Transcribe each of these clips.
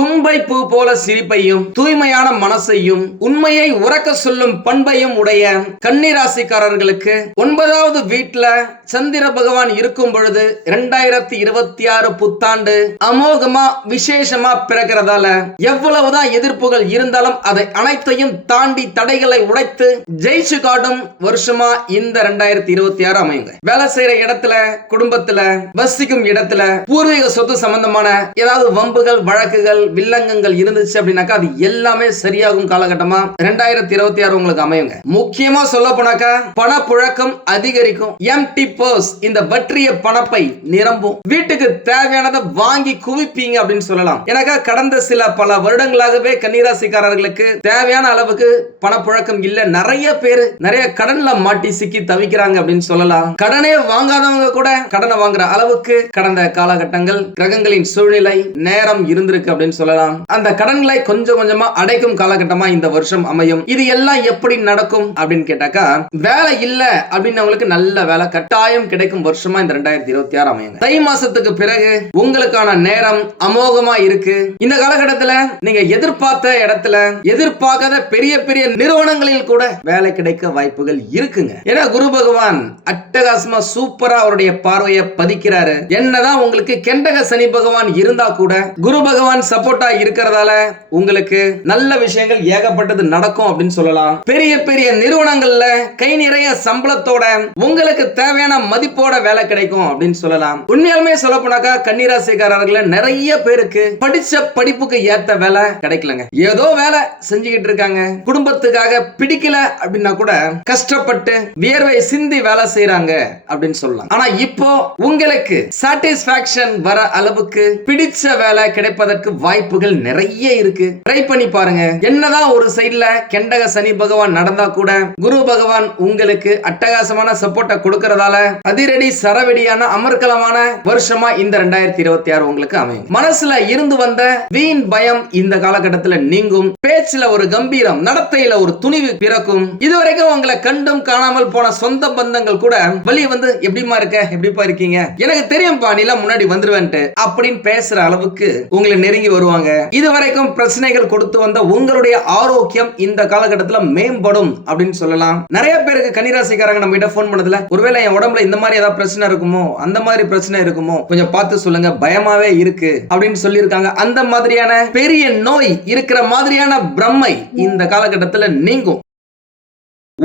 தும்பை பூ போல சிரிப்பையும் தூய்மையான மனசையும் உண்மையை உறக்க சொல்லும் பண்பையும் உடைய கன்னிராசிக்காரர்களுக்கு ஒன்பதாவது வீட்டுல சந்திர பகவான் இருக்கும் பொழுது இரண்டாயிரத்தி இருபத்தி ஆறு புத்தாண்டு அமோகமா விசேஷமா பிறக்கிறதால எவ்வளவுதான் எதிர்ப்புகள் இருந்தாலும் அதை அனைத்தையும் தாண்டி தடைகளை உடைத்து ஜெயிச்சு காட்டும் வருஷமா இந்த ரெண்டாயிரத்தி இருபத்தி ஆறு அமையுங்க. வேலை செய்யற இடத்துல குடும்பத்துல வசிக்கும் இடத்துல பூர்வீக சொத்து சம்பந்தமான ஏதாவது வம்புகள் வழக்குகள் வில்லங்கங்கள் இருந்துச்சு அப்படின்னாக்கா அது எல்லாமே சரியாகும் காலகட்டமா? ரெண்டாயிரத்தி இருபத்தி ஆறு உங்களுக்கு அமையுங்க. முக்கியமா சொல்ல போனாக்கா பணப்புழக்கம் அதிகரிக்கும். எம்டி பர்ஸ் இந்த வற்றிய பணப்பை நிரம்பும். வீட்டுக்கு தேவையானதை வாங்கி குவிப்பீங்க அப்படின்னு சொல்லலாம். எனக்கா கடந்த சில பல வருடங்களாகவே கன்னிராசிக்காரர்களுக்கு தேவையான அளவுக்கு பணப்புழக்கம் இல்ல. நிறைய பேர் நிறைய கடன்ல மாட்டி சிக்கி தவிக்கிறாங்க அப்படின்னு சொல்லலாம். கடனே வாங்காதவங்க கூட கடனை வாங்குற அளவுக்கு கடந்த காலகட்டங்கள் கிரகங்களின் சூழ்நிலை நேரம் இருந்திருக்கு அப்படின்னு சொல்லலாம். அந்த கடன்களை கொஞ்சம் கொஞ்சமா அடைக்கும் காலகட்டமா இந்த வருஷம் அமையும். இது எல்லாம் எப்படி நடக்கும் அப்படின்னு கேட்டாக்கா வேலை இல்ல அப்படின்னவங்களுக்கு நல்ல வேலை கட்டாயம் கிடைக்கும் வருஷமா இந்த ரெண்டாயிரத்தி இருபத்தி ஆறு அமையுங்க. தை மாசத்துக்கு பிறகு உங்களுக்கான நேரம் அமோகமா இருக்கு. இந்த காலகட்டத்துல நீங்க எதிர்பார்த்த இடத்துல எதிர்பார்க்காத பெரிய பெரிய நிறுவனங்களில் கூட வேலை கிடைக்க வாய்ப்புகள் இருக்குங்க. ஏன்னா குரு பகவான் அட்டகாசமா சூப்பரா அவருடைய பார்வையை பதிக்கிறாரு. என்னதான் உங்களுக்கு கெண்டக சனி பகவான் இருந்தா கூட குரு பகவான் சப்போர்ட்டா இருக்கிறதால உங்களுக்கு நல்ல விஷயங்கள் ஏகப்பட்டது நடக்கும் அப்படின்னு சொல்லலாம். பெரிய பெரிய நிறுவனங்கள்ல கை நிறைய சம்பளத்தோட உங்களுக்கு தேவையான மதிப்போட வேலை கிடைக்கும் அப்படின்னு சொல்லலாம். உண்மையாலுமே சொல்ல போனாக்கா கன்னிராசிக்காரர்கள நிறைய பேருக்கு படிச்ச படிப்புக்கு ஏத்த வேலை கிடைக்கலங்க. ஏதோ வேலை செஞ்சுக்கிட்டு இருக்காங்க. குடும்பத்துக்காக பிடிக்கல அப்படின்னா கூட கஷ்டப்பட்டு வியர்வை சிந்தி வேலை செய்யறாங்க அப்படின்னு சொல்லலாம். ஆனா இப்போ உங்களுக்கு சாட்டிஸ்பாக்சன் வர அளவுக்கு பிடிச்ச வேலை கிடைப்பதற்கு வாய்ப்பு வாய்ப்புகள் நிறைய இருக்கு. ட்ரை பண்ணி பாருங்க. என்னதான் ஒரு சைடுல கெண்டக சனி பகவான் நடந்தா கூட குரு பகவான் உங்களுக்கு அட்டகாசமான சப்போர்ட்டை கொடுக்கறதால அதிரடி சரவெடியான அமர்க்கலமான வருஷமா இந்த ரெண்டாயிரத்தி இருபத்தி ஆறு உங்களுக்கு அமையும். மனசுல இருந்து வந்த வீண் பயம் இந்த காலகட்டத்துல நீங்கும். பேச்சுல ஒரு கம்பீரம் நடத்தையில ஒரு துணிவு பிறக்கும். இதுவரைக்கும் உங்களை கண்டும் காணாமல் போன சொந்த பந்தங்கள் கூட வெளிய வந்து எப்படிமா இருக்க? எப்படிப்பா இருக்கீங்க? எனக்கு தெரியும்பா நீ முன்னாடி வந்துருவேன்ட்டு அப்படின்னு பேசுற அளவுக்கு உங்களை நெருங்கி வருவாங்க. இதுவரைக்கும் பிரச்சனைகள் கொடுத்து வந்த உங்களுடைய ஆரோக்கியம் இந்த காலகட்டத்துல மேம்படும் அப்படின்னு சொல்லலாம். நிறைய பேருக்கு கன்னிராசிக்காரங்க நம்ம கிட்ட ஃபோன் பண்ணதுல ஒருவேளை என் உடம்புல இந்த மாதிரி ஏதாவது பிரச்சனை இருக்குமோ? அந்த மாதிரி பிரச்சனை இருக்குமோ? கொஞ்சம் பார்த்து சொல்லுங்க பயமாவே இருக்கு. அப்படின்னு சொல்லியிருக்காங்க. அந்த மாதிரியான பெரிய நோய் இருக்கிற மாதிரியான பிரம்மை இந்த காலகட்டத்துல நீங்கும்.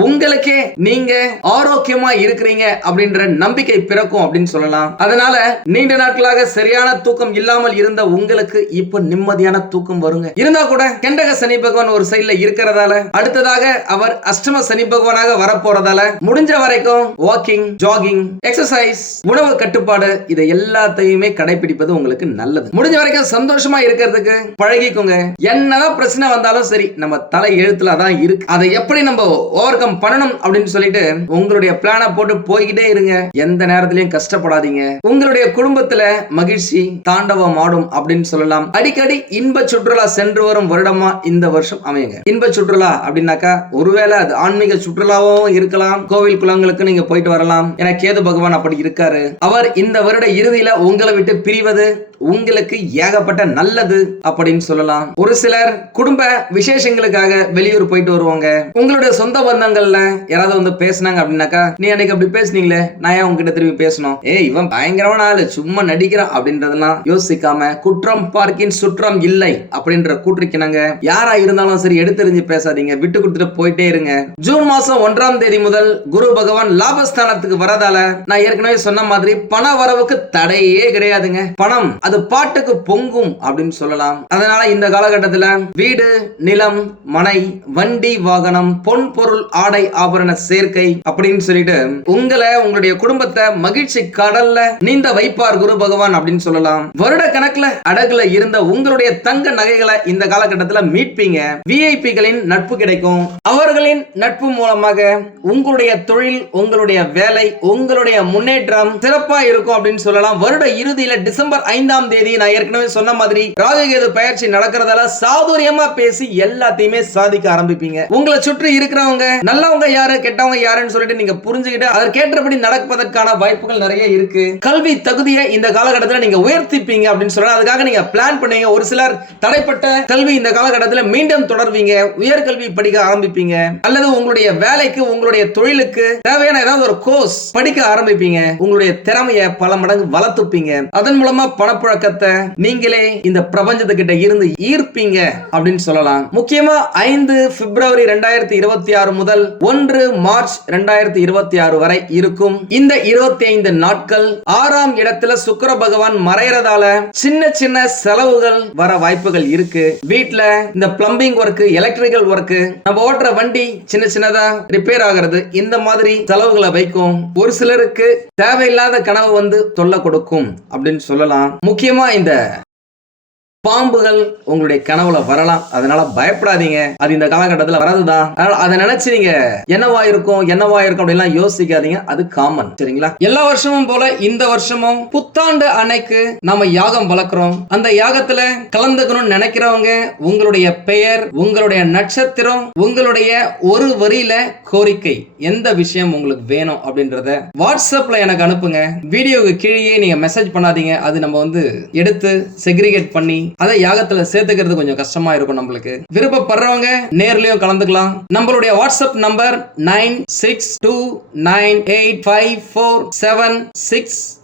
உங்களுக்கே நீங்க ஆரோக்கியமா இருக்கிறீங்க அப்படின்ற நம்பிக்கை பிறக்கும் அப்படின்னு சொல்லலாம். அதனால நீண்ட நாட்களாக சரியான தூக்கம் இல்லாமல் இருந்த உங்களுக்கு இப்ப நிம்மதியான தூக்கம் வருங்க. இருந்தா கூட கெண்டக சனி பகவான் ஒரு சைடுல இருக்கிறதால அடுத்ததாக அவர் அஷ்டம சனி பகவானாக வரப்போறதால முடிஞ்ச வரைக்கும் வாக்கிங் ஜாகிங் எக்ஸசைஸ் உணவு கட்டுப்பாடு இதை எல்லாத்தையுமே கடைபிடிப்பது உங்களுக்கு நல்லது. முடிஞ்ச வரைக்கும் சந்தோஷமா இருக்கிறதுக்கு பழகிக்கோங்க. என்னதான் பிரச்சனை வந்தாலும் சரி நம்ம தலை எழுத்துல தான் இருக்கு. அதை எப்படி நம்ம ஓவர் கம் பண்ணணும் அப்படின்னு சொல்லிட்டு உங்களுடைய பிளானை போட்டு போய்கிட்டே இருங்க. எந்த நேரத்திலையும் கஷ்டப்படாதீங்க. உங்களுடைய குடும்பத்துல மகிழ்ச்சி தாண்டவம் ஆடும் அப்படின்னு சொல்லலாம். அடிக்கடி இன்ப சுற்றுலா சென்று வரும் வருடமா இந்த வருஷம் அமையுங்க. இன்ப சுற்றுலா அப்படின்னாக்கா ஒருவேளை அது ஆன்மீக சுற்றுலாவும் இருக்கலாம். கோவில் குளங்களுக்கு நீங்க போயிட்டு வரலாம். ஏன்னா கேது பகவான் அப்படி இருக்காரு. அவர் இந்த வருட இறுதியில உங்களை விட்டு பிரிவது உங்களுக்கு ஏகப்பட்ட நல்லது அப்படின்னு சொல்லலாம். ஒரு சிலர் குடும்ப விசேஷங்களுக்காக வெளியூர் போயிட்டு வருவாங்க. உங்களுடைய சொந்த பந்தங்கள் பந்தங்கள்ல யாராவது வந்து பேசினாங்க அப்படின்னாக்கா நீ அன்னைக்கு அப்படி பேசுனீங்களே நான் ஏன் உங்ககிட்ட திரும்பி பேசணும்? ஏ இவன் பயங்கரமான ஆளு சும்மா நடிக்கிறான் அப்படின்றதெல்லாம் யோசிக்காம குற்றம் பார்க்கின் சுற்றம் இல்லை அப்படின்ற கூற்றுக்கு நாங்க யாரா இருந்தாலும் சரி எடுத்தெறிஞ்சு பேசாதீங்க விட்டு கொடுத்துட்டு போயிட்டே இருங்க. ஜூன் மாசம் ஒன்றாம் தேதி முதல் குரு பகவான் லாபஸ்தானத்துக்கு வரதால நான் ஏற்கனவே சொன்ன மாதிரி பண வரவுக்கு தடையே கிடையாதுங்க. பணம் அது பாட்டுக்கு பொங்கும் அப்படின்னு சொல்லலாம். அதனால இந்த காலகட்டத்துல வீடு நிலம் மனை வண்டி வாகனம் பொன் பொருள் ஆடை ஆபரண சேர்க்கை அப்படின்னு சொல்லிட்டு உங்களை உங்களுடைய குடும்பத்தை மகிழ்ச்சி கடல்ல நீந்த வைப்பார் குரு பகவான் அப்படின்னு சொல்லலாம். வருட கணக்குல அடகுல இருந்த உங்களுடைய தங்க நகைகளை இந்த காலகட்டத்துல மீட்பீங்க. விஐபிகளின் நட்பு கிடைக்கும். அவர்களின் நட்பு மூலமாக உங்களுடைய தொழில் உங்களுடைய வேலை உங்களுடைய முன்னேற்றம் சிறப்பா இருக்கும் அப்படின்னு சொல்லலாம். வருட இறுதியில டிசம்பர் ஐந்தாம் ஐந்தாம் தேதி நான் ஏற்கனவே சொன்ன மாதிரி ராகுகேது பயிற்சி நடக்கிறதால சாதுரியமா பேசி எல்லாத்தையுமே சாதிக்க ஆரம்பிப்பீங்க. உங்களை சுற்றி இருக்கிறவங்க நல்லவங்க யாரு கெட்டவங்க யாருன்னு சொல்லிட்டு நீங்க புரிஞ்சுக்கிட்டு அதற்கேற்றபடி நடப்பதற்கான வாய்ப்புகள் நிறைய இருக்கு. கல்வி தகுதியை இந்த காலகட்டத்தில் நீங்க உயர்த்திப்பீங்க அப்படின்னு சொல்லலாம் அதுக்காக நீங்க பிளான் பண்ணுவீங்க ஒரு சிலர் தடைப்பட்ட கல்வி இந்த காலகட்டத்தில் மீண்டும் தொடர்வீங்க. உயர்கல்வி படிக்க ஆரம்பிப்பீங்க. அல்லது உங்களுடைய வேலைக்கு உங்களுடைய தொழிலுக்கு தேவையான ஏதாவது ஒரு கோர்ஸ் படிக்க ஆரம்பிப்பீங்க. உங்களுடைய திறமைய பல மடங்கு வளர்த்துப்பீங்க. அதன் மூலமா பணப்புழக்கத்தை நீங்களே இந்த பிரபஞ்சத்துக்கிட்ட இருந்து ஈர்ப்பீங்க அப்படின்னு சொல்லலாம். முக்கியமா ஐந்து பிப்ரவரி ரெண்டாயிரத்தி இருபத்தி ஆறு முதல் ஒன்று மார்ச் ரெண்டாயிரத்தி இருபத்தி ஆறு வரை இருக்கும். இந்த இருபத்தி ஐந்து நாட்கள் ஆறாம் இடத்துல சுக்கர பகவான் மறையறதால சின்ன சின்ன செலவுகள் வர வாய்ப்புகள் இருக்கு. வீட்டுல இந்த பிளம்பிங் ஒர்க் எலக்ட்ரிக்கல் ஒர்க் நம்ம ஓட்டுற வண்டி சின்ன சின்னதா ரிப்பேர் ஆகிறது இந்த மாதிரி செலவுகளை வைக்கும். ஒரு சிலருக்கு தேவையில்லாத கனவு வந்து தொல்லை கொடுக்கும் அப்படின்னு சொல்லலாம். முக்கியமா இந்த பாம்புகள் உங்களுடைய கனவுல வரலாம். அதனால பயப்படாதீங்க. அது இந்த காலகட்டத்தில் வரதுதான் அதனால அதை நினைச்சு நீங்க என்னவா இருக்கும் என்னவா இருக்கும் அப்படின்லாம் யோசிக்காதீங்க. அது காமன் சரிங்களா? எல்லா வருஷமும் போல இந்த வருஷமும் புத்தாண்டு அன்னைக்கு நாம யாகம் வளர்க்குறோம். அந்த யாகத்துல கலந்துக்கணும்னு நினைக்கிறவங்க உங்களுடைய பெயர் உங்களுடைய நட்சத்திரம் உங்களுடைய ஒரு வரியில கோரிக்கை எந்த விஷயம் உங்களுக்கு வேணும் அப்படின்றத வாட்ஸ்அப்ல எனக்கு அனுப்புங்க. வீடியோவுக்கு கீழே நீங்க மெசேஜ் பண்ணாதீங்க. அது நம்ம வந்து எடுத்து செக்ரிகேட் பண்ணி அதை யாகத்துல சேர்த்துக்கிறது கொஞ்சம் கஷ்டமா இருக்கும் நம்மளுக்கு. விருப்பப்படுறவங்க நேர்லயும் கலந்துக்கலாம். நம்மளுடைய WhatsApp number nine six two nine eight five four seven six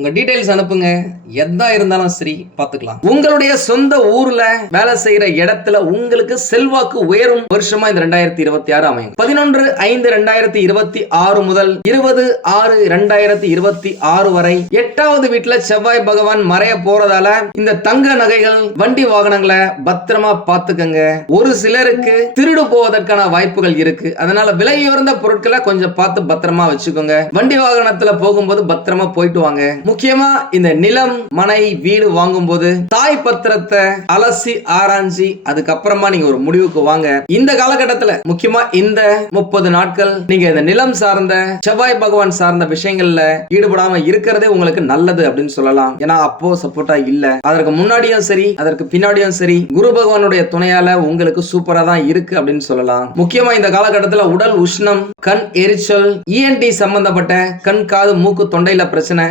உங்க டீடைல்ஸ் அனுப்புங்க. எதா இருந்தாலும் சரி பாத்துக்கலாம். உங்களுடைய சொந்த ஊர்ல வேலை செய்யற இடத்துல உங்களுக்கு செல்வாக்கு உயரும் வருஷமா இந்த ரெண்டாயிரத்தி இருபத்தி ஆறு அமையும். பதினொன்று ஐந்து ரெண்டாயிரத்தி இருபத்தி ஆறு முதல் இருபது ஆறு ரெண்டாயிரத்தி இருபத்தி ஆறு வரை எட்டாவது வீட்டுல செவ்வாய் பகவான் மறைய போறதால இந்த தங்க நகைகள் வண்டி வாகனங்களை பத்திரமா பாத்துக்கங்க. ஒரு சிலருக்கு திருடு போவதற்கான வாய்ப்புகள் இருக்கு. அதனால விலை உயர்ந்த பொருட்களை கொஞ்சம் பார்த்து பத்திரமா வச்சுக்கோங்க. வண்டி வாகனத்துல போகும்போது பத்திரமா போயிட்டு வாங்க. முக்கியமா இந்த நிலம் மனை வீடு வாங்கும் போது தாய் பத்திரத்தை அலசி ஆராய்ஞ்சி அதுக்கப்புறமா நீங்க ஒரு முடிவுக்கு வாங்க. இந்த காலகட்டத்துல முக்கியமா இந்த முப்பது நாட்கள் நீங்க இந்த நிலம் சார்ந்த செவ்வாய் பகவான் சார்ந்த விஷயங்கள்ல ஈடுபடாம இருக்கிறதே உங்களுக்கு நல்லது அப்படின்னு சொல்லலாம். ஏன்னா அப்போ சப்போர்ட்டா இல்ல. அதற்கு முன்னாடியும் சரி அதற்கு பின்னாடியும் சரி குரு பகவானுடைய துணையால உங்களுக்கு சூப்பரா தான் இருக்கு அப்படின்னு சொல்லலாம். முக்கியமா இந்த காலகட்டத்துல உடல் உஷ்ணம் கண் எரிச்சல் இஎன்டி சம்பந்தப்பட்ட கண் காது மூக்கு தொண்டையில பிரச்சனை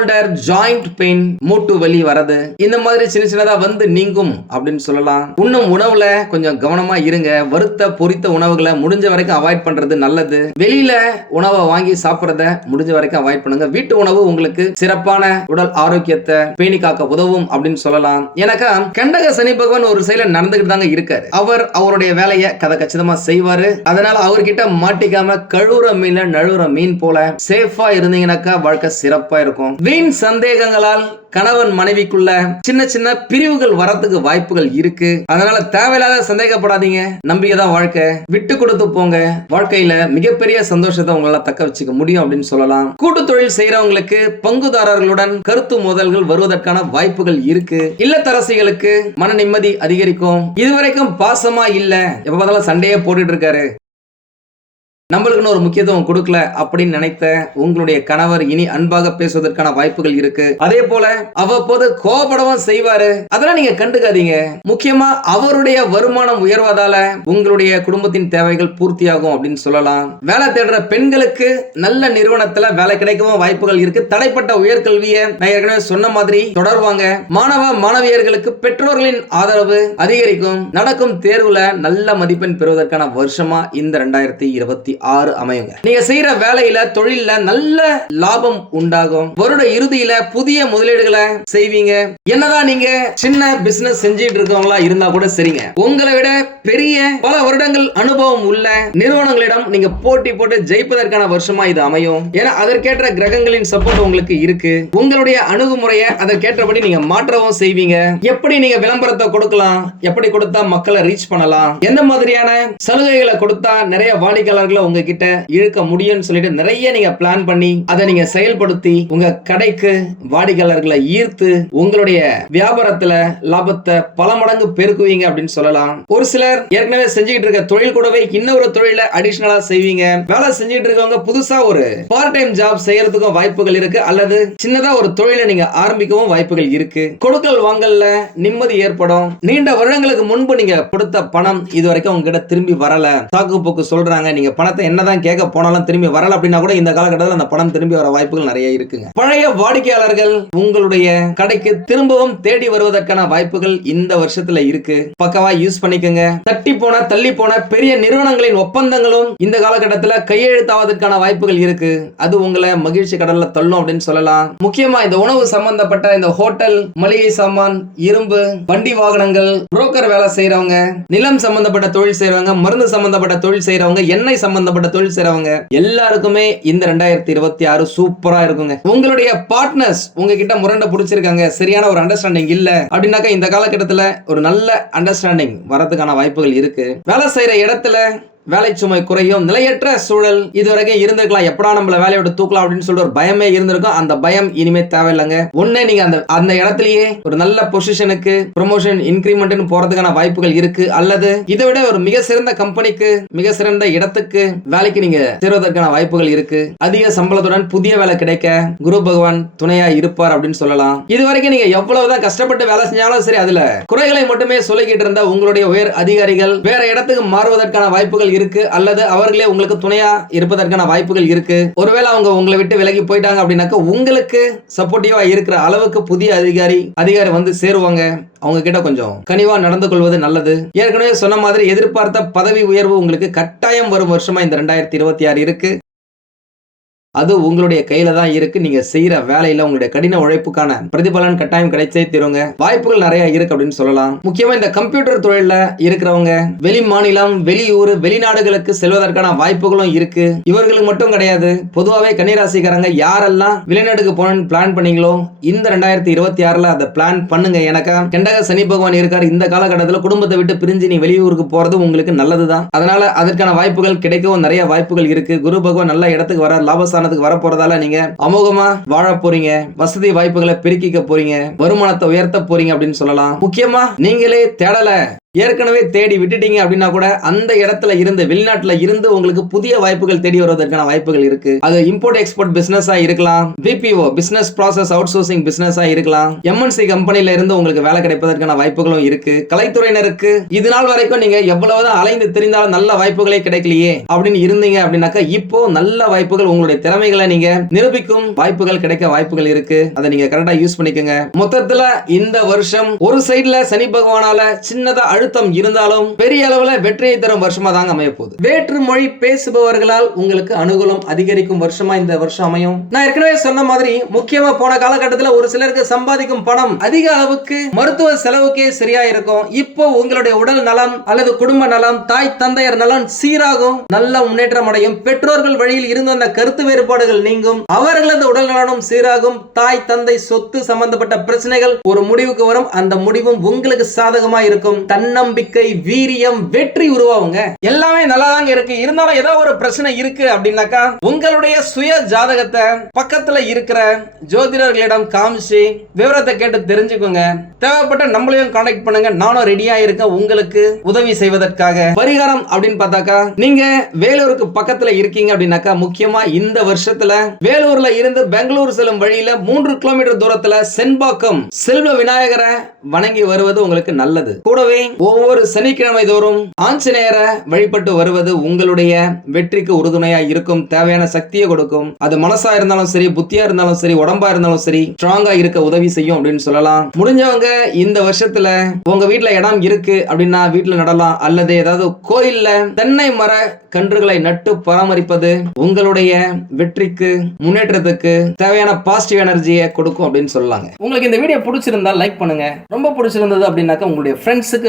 ஷோல்டர் ஜாயிண்ட் பெயின் மூட்டு வலி வரது இந்த மாதிரி சின்ன சின்னதா வந்து நீங்கும் அப்படின்னு சொல்லலாம். உண்ணும் உணவுல கொஞ்சம் கவனமா இருங்க. வறுத்த பொரித்த உணவுகளை முடிஞ்ச வரைக்கும் அவாய்ட் பண்றது நல்லது. வெளியில உணவை வாங்கி சாப்பிடுறத முடிஞ்ச வரைக்கும் அவாய்ட் பண்ணுங்க. வீட்டு உணவு உங்களுக்கு சிறப்பான உடல் ஆரோக்கியத்தை பேணி காக்க உதவும் அப்படின்னு சொல்லலாம். எனக்கா கண்டக சனி பகவான் ஒரு செயல நடந்துகிட்டு தாங்க இருக்காரு. அவர் அவருடைய வேலையை கதை கச்சிதமா செய்வாரு. அதனால அவர்கிட்ட மாட்டிக்காம கழுவுற மீன்ல நழுவுற மீன் போல சேஃபா இருந்தீங்கன்னாக்கா வாழ்க்கை சிறப்பா இருக்கும். வீண் சந்தேகங்களால் கணவன் மனைவிக்குள்ள சின்ன சின்ன பிரிவுகள் வரத்துக்கு வாய்ப்புகள் இருக்கு. அதனால தேவையில்லாத சந்தேகப்படாதீங்க. நம்பிக்கை தான் வாழ்க்கை. விட்டு கொடுத்து போங்க. வாழ்க்கையில மிகப்பெரிய சந்தோஷத்தை உங்களால தக்க வச்சுக்க முடியும் அப்படின்னு சொல்லலாம். கூட்டு தொழில் செய்யறவங்களுக்கு பங்குதாரர்களுடன் கருத்து மோதல்கள் வருவதற்கான வாய்ப்புகள் இருக்கு. இல்லத்தரசிகளுக்கு மன நிம்மதி அதிகரிக்கும். இதுவரைக்கும் பாசமா இல்ல. எப்ப பார்த்தாலும் சண்டையே போட்டுட்டு இருக்காரு. நம்மளுக்குன்னு ஒரு முக்கியத்துவம் கொடுக்கல அப்படின்னு நினைத்த உங்களுடைய கணவர் இனி அன்பாக பேசுவதற்கான வாய்ப்புகள் இருக்கு. அதே போல அவ்வப்போது கோபடவும் செய்வாரு. அதெல்லாம் நீங்க கண்டுக்காதீங்க. முக்கியமா அவருடைய வருமானம் உயர்வதால உங்களுடைய குடும்பத்தின் தேவைகள் பூர்த்தியாகும் அப்படின்னு சொல்லலாம். வேலை தேடுற பெண்களுக்கு நல்ல நிறுவனத்துல வேலை கிடைக்கவும் வாய்ப்புகள் இருக்கு. தடைப்பட்ட உயர்கல்வியை நான் ஏற்கனவே சொன்ன மாதிரி தொடர்வாங்க. மாணவ மாணவியர்களுக்கு பெற்றோர்களின் ஆதரவு அதிகரிக்கும். நடக்கும் தேர்வுல நல்ல மதிப்பெண் பெறுவதற்கான வருஷமா இந்த ரெண்டாயிரத்தி இருபத்தி ஆறு அமையுங்க. நீங்க செய்யற வேலையில தொழில்ல நல்ல லாபம் உண்டாகும். வருட இறுதியில புதிய முதலீடுகளை செய்வீங்க. என்னதான் நீங்க சின்ன பிசினஸ் செஞ்சிட்டு இருக்கவங்களா இருந்தா கூட சரிங்க. உங்களை விட பெரிய பல வருடங்கள் அனுபவம் உள்ள நிறுவனங்களிடம் நீங்க போட்டி போட்டு ஜெயிப்பதற்கான வருஷமா இது அமையும். ஏன்னா அதற்கேற்ற கிரகங்களின் சப்போர்ட் உங்களுக்கு இருக்கு. உங்களுடைய அணுகுமுறையை அதற்கேற்றபடி நீங்க மாற்றவும் செய்வீங்க. எப்படி நீங்க விளம்பரத்தை கொடுக்கலாம்? எப்படி கொடுத்தா மக்களை ரீச் பண்ணலாம்? எந்த மாதிரியான சலுகைகளை கொடுத்தா நிறைய வாடிக்கையாளர்களை உங்ககிட்ட இழுக்க முடியும்னு சொல்லிட்டு நிறைய நீங்க பிளான் பண்ணி அதை நீங்க செயல்படுத்தி உங்க கடைக்கு வாடிக்கையாளர்களை ஈர்த்து உங்களுடைய வியாபாரத்துல லாபத்தை பல மடங்கு பெருக்குவீங்க அப்படின்னு சொல்லலாம். ஒரு சிலர் ஏற்கனவே செஞ்சுக்கிட்டு இருக்க தொழில் கூடவே இன்னொரு தொழில அடிஷனலா செய்வீங்க. வேலை செஞ்சுட்டு இருக்கவங்க புதுசா ஒரு பார்ட் டைம் ஜாப் செய்யறதுக்கும் வாய்ப்புகள் இருக்கு அல்லது சின்னதா ஒரு தொழிலை நீங்க ஆரம்பிக்கவும் வாய்ப்புகள் இருக்கு. கொடுக்கல் வாங்கல்ல நிம்மதி ஏற்படும். நீண்ட வருடங்களுக்கு முன்பு நீங்க கொடுத்த பணம் இது வரைக்கும் உங்ககிட்ட திரும்பி வரல. தாக்கு போக்கு சொல்றாங்க நீங்க பணம் பணத்தை என்னதான் கேட்க போனாலும் திரும்பி வரல அப்படின்னா கூட இந்த காலகட்டத்தில் அந்த பணம் திரும்பி வர வாய்ப்புகள் நிறைய இருக்குங்க. பழைய வாடிக்கையாளர்கள் உங்களுடைய கடைக்கு திரும்பவும் தேடி வருவதற்கான வாய்ப்புகள் இந்த வருஷத்துல இருக்கு. பக்கவா யூஸ் பண்ணிக்கோங்க. தட்டி போன தள்ளி போன பெரிய நிறுவனங்களின் ஒப்பந்தங்களும் இந்த காலகட்டத்தில் கையெழுத்தாவதற்கான வாய்ப்புகள் இருக்கு. அது உங்களை மகிழ்ச்சி கடல்ல தள்ளும் அப்படின்னு சொல்லலாம். முக்கியமா இந்த உணவு சம்பந்தப்பட்ட இந்த ஹோட்டல் மளிகை சாமான் இரும்பு வண்டி வாகனங்கள் புரோக்கர் வேலை செய்யறவங்க நிலம் சம்பந்தப்பட்ட தொழில் செய்யறவங்க மருந்து சம்பந்தப்பட்ட தொழில் செய்யறவங்க எண்ணெய் சம்பந்தப்பட்ட தொழில் செய்றவங்க எல்லாருக்குமே இந்த ரெண்டாயிரத்தி இருபத்தி ஆறு சூப்பரா இருக்குங்க. உங்களுடைய பார்ட்னர்ஸ் உங்ககிட்ட முரண்டை பிடிச்சிருக்காங்க. சரியான ஒரு அண்டர்ஸ்டாண்டிங் இல்ல. அப்படின்னாக்கா இந்த காலகட்டத்துல ஒரு நல்ல அண்டர்ஸ்டாண்டிங் வரதுக்கான வாய்ப்புகள் இருக்கு. வேலை செய்யற இடத்துல வேலை சுமை குறையும். நிலையற்ற சூழல் இதுவரைக்கும் இருந்திருக்கலாம். எப்படா நம்மள வேலையை விட்டு தூக்கலாம் அப்படின்னு சொல்லிட்டு ஒரு பயமே இருந்திருக்கும். அந்த பயம் இனிமே தேவையில்லைங்க. ஒண்ணே நீங்க அந்த அந்த இடத்துலயே ஒரு நல்ல பொசிஷனுக்கு ப்ரொமோஷன் இன்க்ரிமெண்ட் போறதுக்கான வாய்ப்புகள் இருக்கு. அல்லது இதை விட ஒரு மிக சிறந்த கம்பெனிக்கு மிக சிறந்த இடத்துக்கு வேலைக்கு நீங்க சேருவதற்கான வாய்ப்புகள் இருக்கு. அதிக சம்பளத்துடன் புதிய வேலை கிடைக்க குரு பகவான் துணையா இருப்பார் அப்படின்னு சொல்லலாம். இது வரைக்கும் நீங்க எவ்வளவுதான் கஷ்டப்பட்டு வேலை செஞ்சாலும் சரி அதுல குறைகளை மட்டுமே சொல்லிக்கிட்டு இருந்த உங்களுடைய உயர் அதிகாரிகள் வேற இடத்துக்கு மாறுவதற்கான வாய்ப்புகள் இருக்கு அல்லது அவர்களே உங்களுக்கு துணையா இருப்பதற்கான வாய்ப்புகள் இருக்கு. ஒருவேளை அவங்க உங்களை விட்டு விலகி போயிட்டாங்க அப்படின்னாக்க உங்களுக்கு சப்போர்ட்டிவா இருக்கிற அளவுக்கு புதிய அதிகாரி அதிகாரி வந்து சேருவாங்க. அவங்க கிட்ட கொஞ்சம் கனிவா நடந்து கொள்வது நல்லது. ஏற்கனவே சொன்ன மாதிரி எதிர்பார்த்த பதவி உயர்வு உங்களுக்கு கட்டாயம் வரும் வருஷமா இந்த ரெண்டாயிரத்தி இருபத்தி ஆறு இருக்கு. அது உங்களுடைய கையில தான் இருக்கு. நீங்க செய்யற வேலையில உங்களுடைய கடின உழைப்புக்கான பிரதிபலன் கட்டாயம் கிடைச்சே தீருங்க. வாய்ப்புகள் நிறைய இருக்கு அப்படின்னு சொல்லலாம். முக்கியமா இந்த கம்ப்யூட்டர் தொழில இருக்கிறவங்க வெளி மாநிலம் வெளியூர் வெளிநாடுகளுக்கு செல்வதற்கான வாய்ப்புகளும் இருக்கு. இவர்களுக்கு மட்டும் கிடையாது. பொதுவாகவே கன்னிராசிக்காரங்க யாரெல்லாம் வெளிநாட்டுக்கு போகணும்னு பிளான் பண்ணீங்களோ இந்த ரெண்டாயிரத்தி இருபத்தி ஆறுல அதை பிளான் பண்ணுங்க. எனக்கா கெண்டக சனி பகவான் இருக்காரு. இந்த காலகட்டத்தில் குடும்பத்தை விட்டு பிரிஞ்சு நீ வெளியூருக்கு போறது உங்களுக்கு நல்லதுதான். அதனால அதற்கான வாய்ப்புகள் கிடைக்கவும் நிறைய வாய்ப்புகள் இருக்கு. குரு பகவான் நல்ல இடத்துக்கு வர லாபஸ்தானத்துக்கு வர போறதால நீங்க அமோகமா வாழ போறீங்க வசதி வாய்ப்புகளை பெருக்கிக்க போறீங்க வருமானத்தை உயர்த்த போறீங்க அப்படின்னு சொல்லலாம். முக்கியமா நீங்களே தேடல. ஏற்கனவே தேடி விட்டுட்டீங்க அப்படின்னா கூட அந்த இடத்துல இருந்து வெளிநாட்டுல இருந்து உங்களுக்கு புதிய வாய்ப்புகள் தேடி வருவதற்கான வாய்ப்புகள் இருக்கு. அது இம்போர்ட் எக்ஸ்போர்ட் பிசினஸா இருக்கலாம். BPO business process outsourcing பிசினஸா இருக்கலாம். எம்என்சி கம்பெனில இருந்து உங்களுக்கு வேலை கிடைப்பதற்கான வாய்ப்புகளும் இருக்கு. கலைத்துறையினருக்கு இது நாள் வரைக்கும் நீங்க எவ்வளவுதான் அலைந்து தெரிந்தாலும் நல்ல வாய்ப்புகளே கிடைக்கலையே அப்படின்னு இருந்தீங்க அப்படின்னாக்கா இப்போ நல்ல வாய்ப்புகள் உங்களுடைய திறமைகளை நீங்க நிரூபிக்கும் வாய்ப்புகள் கிடைக்க வாய்ப்புகள் இருக்கு. அதை நீங்க கரெக்டா யூஸ் பண்ணிக்கோங்க. மொத்தத்துல இந்த வருஷம் ஒரு சைட்ல சனி பகவானால சின்னதா அழுத்தம் இருந்தாலும் பெரிய அளவுல வெற்றியை தரும் வருஷமா தாங்க அமைய போகுது. வேற்று மொழி பேசுபவர்களால் உங்களுக்கு அனுகூலம் அதிகரிக்கும் வருஷமா இந்த வருஷம் அமையும். நான் ஏற்கனவே சொன்ன மாதிரி முக்கியமா போன காலகட்டத்தில் ஒரு சிலருக்கு சம்பாதிக்கும் பணம் அதிக அளவுக்கு மருத்துவ செலவுக்கே சரியா இருக்கும். இப்போ உங்களுடைய உடல் நலம் அல்லது குடும்ப நலம் தாய் தந்தையர் நலம் சீராகும். நல்ல முன்னேற்றம் அடையும். பெற்றோர்கள் வழியில் இருந்து வந்த கருத்து வேறுபாடுகள் நீங்கும். அவர்களது உடல் நலனும் சீராகும். தாய் தந்தை சொத்து சம்பந்தப்பட்ட பிரச்சனைகள் ஒரு முடிவுக்கு வரும். அந்த முடிவும் உங்களுக்கு சாதகமா இருக்கும். தன்னம்பிக்கை வீரியம் வெற்றி உருவாகுங்க எல்லாமே நல்லா தாங்க இருக்கு. இருந்தாலும் ஏதோ ஒரு பிரச்சனை இருக்கு அப்படின்னாக்கா உங்களுடைய சுய ஜாதகத்தை பக்கத்துல இருக்கிற ஜோதிடர்களிடம் காமிச்சு விவரத்தை கேட்டு தெரிஞ்சுக்கோங்க. தேவைப்பட்ட நம்மளையும் கான்டாக்ட் பண்ணுங்க. நானும் ரெடியா இருக்கேன். உங்களுக்கு உதவி செய்வதற்காக. பரிகாரம் அப்படின்னு பார்த்தாக்கா நீங்க வேலூருக்கு பக்கத்துல இருக்கீங்க அப்படின்னாக்கா முக்கியமா இந்த வருஷத்துல வேலூர்ல இருந்து பெங்களூர் செல்லும் வழியில மூன்று கிலோமீட்டர் தூரத்துல செண்பாக்கம் செல்வ விநாயகரை வணங்கி வருவது உங்களுக்கு நல்லது. கூடவே ஒவ்வொரு சனிக்கிழமை தோறும் ஆஞ்சநேயரை வழிபட்டு வருவது உங்களுடைய வெற்றிக்கு உறுதுணையா இருக்கும் தேவையான சக்தியை கொடுக்கும். அது மனசா இருந்தாலும் சரி புத்தியா இருந்தாலும் சரி உடம்பா இருந்தாலும் சரி ஸ்ட்ராங்கா இருக்க உதவி செய்யும் அப்படின்னு சொல்லலாம். முடிஞ்சவங்க இந்த வருஷத்துல உங்க வீட்டுல இடம் இருக்கு அப்படின்னா வீட்டுல நடலாம் அல்லது ஏதாவது கோயில்ல தென்னை மர கன்றுகளை நட்டு பராமரிப்பது உங்களுடைய வெற்றிக்கு முன்னேற்றத்துக்கு தேவையான பாசிட்டிவ் எனர்ஜியை கொடுக்கும் அப்படின்னு சொல்லலாங்க. உங்களுக்கு இந்த வீடியோ பிடிச்சிருந்தா லைக் பண்ணுங்க. ரொம்ப பிடிச்சிருந்தது அப்படின்னாக்கா உங்களுடைய ஃப்ரெண்ட்ஸுக்கு